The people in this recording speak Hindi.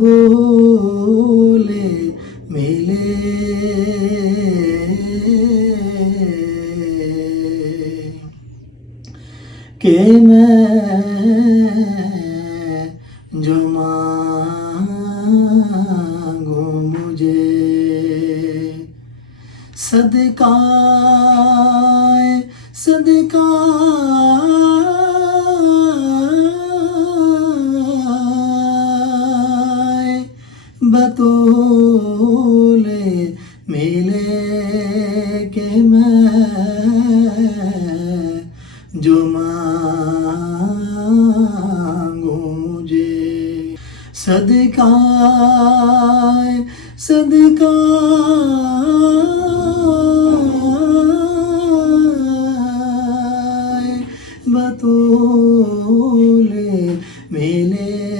बोले मिले कि मैं जो मांगू मुझे सदकाए सदका बतूले मिले के मैं जो मांगू मुझे सदकाए सदका बतूले मिले